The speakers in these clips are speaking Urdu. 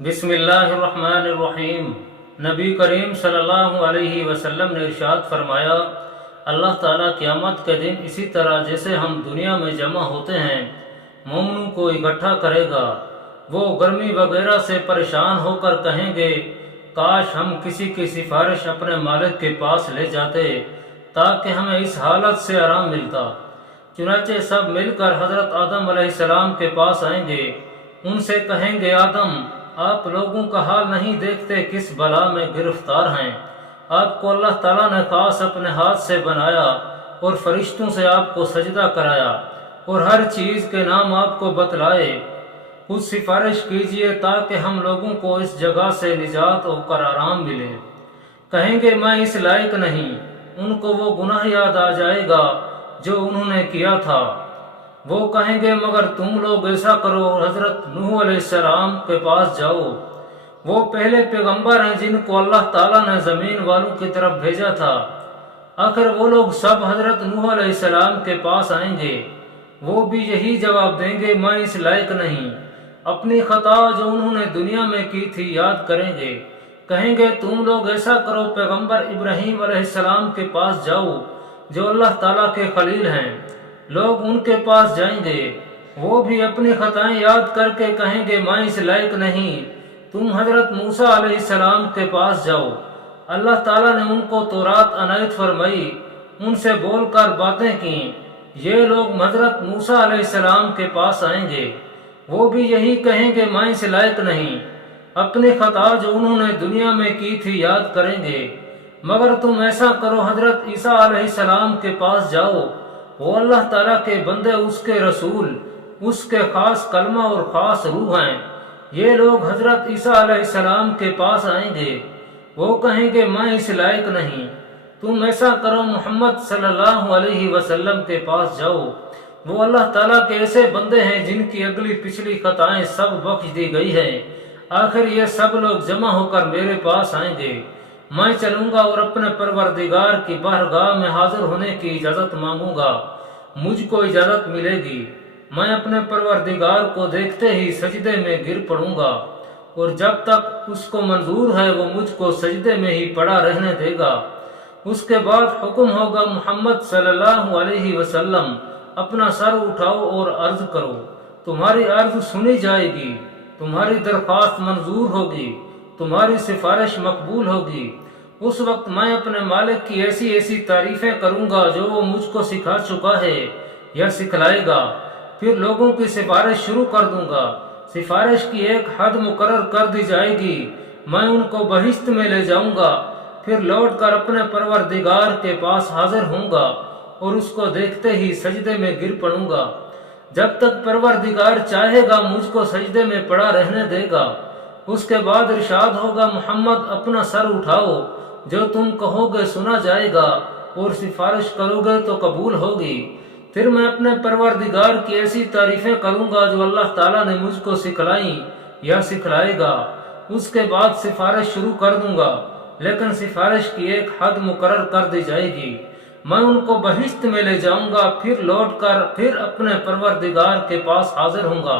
بسم اللہ الرحمن الرحیم۔ نبی کریم صلی اللہ علیہ وسلم نے ارشاد فرمایا، اللہ تعالیٰ قیامت کے دن اسی طرح جیسے ہم دنیا میں جمع ہوتے ہیں مومنوں کو اکٹھا کرے گا۔ وہ گرمی وغیرہ سے پریشان ہو کر کہیں گے، کاش ہم کسی کی سفارش اپنے مالک کے پاس لے جاتے تاکہ ہمیں اس حالت سے آرام ملتا۔ چنانچہ سب مل کر حضرت آدم علیہ السلام کے پاس آئیں گے، ان سے کہیں گے، آدم آپ لوگوں کا حال نہیں دیکھتے کس بلا میں گرفتار ہیں۔ آپ کو اللہ تعالیٰ نے خاص اپنے ہاتھ سے بنایا اور فرشتوں سے آپ کو سجدہ کرایا اور ہر چیز کے نام آپ کو بتلائے۔ خود سفارش کیجئے تاکہ ہم لوگوں کو اس جگہ سے نجات ہو کر آرام ملے۔ کہیں گے میں اس لائق نہیں، ان کو وہ گناہ یاد آ جائے گا جو انہوں نے کیا تھا۔ وہ کہیں گے مگر تم لوگ ایسا کرو اور حضرت نوح علیہ السلام کے پاس جاؤ، وہ پہلے پیغمبر ہیں جن کو اللہ تعالیٰ نے زمین والوں کی طرف بھیجا تھا۔ آخر وہ لوگ سب حضرت نوح علیہ السلام کے پاس آئیں گے، وہ بھی یہی جواب دیں گے میں اس لائق نہیں۔ اپنی خطا جو انہوں نے دنیا میں کی تھی یاد کریں گے، کہیں گے تم لوگ ایسا کرو پیغمبر ابراہیم علیہ السلام کے پاس جاؤ جو اللہ تعالیٰ کے خلیل ہیں۔ لوگ ان کے پاس جائیں گے، وہ بھی اپنی خطائیں یاد کر کے کہیں گے میں اس لائق نہیں۔ تم حضرت موسیٰ علیہ السلام کے پاس جاؤ، اللہ تعالیٰ نے ان کو تورات عنایت فرمائی، ان سے بول کر باتیں کیں۔ یہ لوگ حضرت موسیٰ علیہ السلام کے پاس آئیں گے، وہ بھی یہی کہیں گے میں اس لائق نہیں۔ اپنی خطا جو انہوں نے دنیا میں کی تھی یاد کریں گے، مگر تم ایسا کرو حضرت عیسیٰ علیہ السلام کے پاس جاؤ، وہ اللہ تعالیٰ کے بندے، اس کے رسول، اس کے خاص کلمہ اور خاص روح ہیں۔ یہ لوگ حضرت عیسیٰ علیہ السلام کے پاس آئیں گے، وہ کہیں گے میں اس لائق نہیں۔ تم ایسا کرو محمد صلی اللہ علیہ وسلم کے پاس جاؤ، وہ اللہ تعالیٰ کے ایسے بندے ہیں جن کی اگلی پچھلی خطائیں سب بخش دی گئی ہیں۔ آخر یہ سب لوگ جمع ہو کر میرے پاس آئیں گے، میں چلوں گا اور اپنے پروردگار کی بارگاہ میں حاضر ہونے کی اجازت مانگوں گا، مجھ کو اجازت ملے گی۔ میں اپنے پروردگار کو دیکھتے ہی سجدے میں گر پڑوں گا، اور جب تک اس کو منظور ہے وہ مجھ کو سجدے میں ہی پڑا رہنے دے گا۔ اس کے بعد حکم ہوگا محمد صلی اللہ علیہ وسلم اپنا سر اٹھاؤ اور عرض کرو، تمہاری عرض سنی جائے گی، تمہاری درخواست منظور ہوگی، تمہاری سفارش مقبول ہوگی۔ اس وقت میں اپنے مالک کی ایسی ایسی تعریفیں کروں گا جو وہ مجھ کو سکھا چکا ہے یا سکھلائے گا، پھر لوگوں کی سفارش شروع کر دوں گا۔ سفارش کی ایک حد مقرر کر دی جائے گی، میں ان کو بہشت میں لے جاؤں گا، پھر لوٹ کر اپنے پروردگار کے پاس حاضر ہوں گا اور اس کو دیکھتے ہی سجدے میں گر پڑوں گا۔ جب تک پروردگار چاہے گا مجھ کو سجدے میں پڑا رہنے دے گا۔ اس کے بعد ارشاد ہوگا محمد اپنا سر اٹھاؤ، جو تم کہو گے سنا جائے گا اور سفارش کرو گے تو قبول ہوگی۔ پھر میں اپنے پروردگار کی ایسی تعریفیں کروں گا جو اللہ تعالیٰ نے مجھ کو سکھلائیں یا سکھلائے گا۔ اس کے بعد سفارش شروع کر دوں گا، لیکن سفارش کی ایک حد مقرر کر دی جائے گی۔ میں ان کو بہشت میں لے جاؤں گا، پھر لوٹ کر پھر اپنے پروردگار کے پاس حاضر ہوں گا،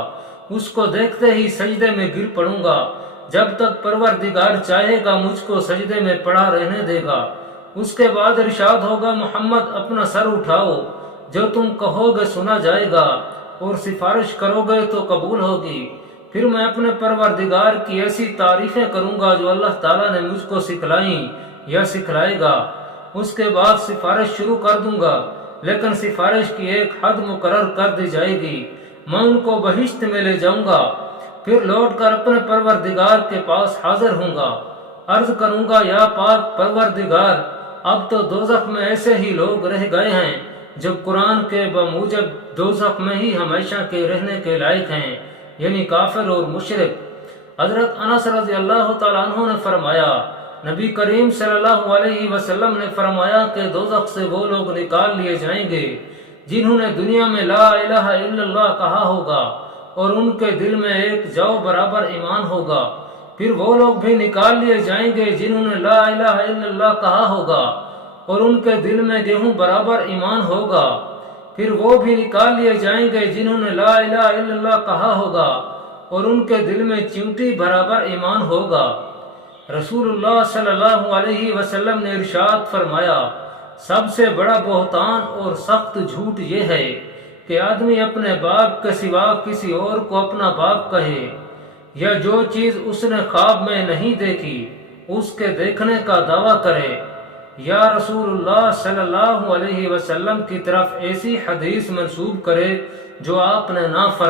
اس کو دیکھتے ہی سجدے میں گر پڑوں گا۔ جب تک پروردگار چاہے گا مجھ کو سجدے میں پڑا رہنے دے گا۔ اس کے بعد ارشاد ہوگا محمد اپنا سر اٹھاؤ، جو تم کہو گے سنا جائے گا اور سفارش کرو گے تو قبول ہوگی۔ پھر میں اپنے پروردگار کی ایسی تعریفیں کروں گا جو اللہ تعالیٰ نے مجھ کو سکھلائیں یا سکھلائے گا۔ اس کے بعد سفارش شروع کر دوں گا، لیکن سفارش کی ایک حد مقرر کر دی جائے گی۔ میں ان کو بہشت میں لے جاؤں گا، پھر لوٹ کر اپنے پروردگار کے پاس حاضر ہوں گا۔ عرض کروں گا یا پاک پروردگار، اب تو دوزخ میں ایسے ہی لوگ رہ گئے ہیں جو قرآن کے بموجب دوزخ میں ہی ہمیشہ کے رہنے کے لائق ہیں، یعنی کافر اور مشرک۔ حضرت انس رضی اللہ تعالیٰ عنہ نے فرمایا، نبی کریم صلی اللہ علیہ وسلم نے فرمایا کہ دوزخ سے وہ لوگ نکال لیے جائیں گے جنہوں نے دنیا میں لا الہ الا اللہ کہا ہوگا اور ان کے دل میں ایک جو برابر ایمان ہوگا۔ پھر وہ لوگ بھی نکال لیے جائیں گے جنہوں نے لا الہ الا اللہ کہا ہوگا اور ان کے دل میں گیہوں برابر ایمان ہوگا۔ پھر وہ بھی نکال لیے جائیں گے جنہوں نے لا الہ الا اللہ کہا ہوگا اور ان کے دل میں چیونٹی برابر ایمان ہوگا۔ رسول اللہ صلی اللہ علیہ وسلم نے ارشاد فرمایا، سب سے بڑا بہتان اور سخت جھوٹ یہ ہے کہ آدمی اپنے باپ کے سوا کسی اور کو اپنا باپ کہے، یا جو چیز اس نے خواب میں نہیں دیکھی اس کے دیکھنے کا دعویٰ کرے، یا رسول اللہ صلی اللہ علیہ وسلم کی طرف ایسی حدیث منسوب کرے جو آپ نے نہ فرمائی۔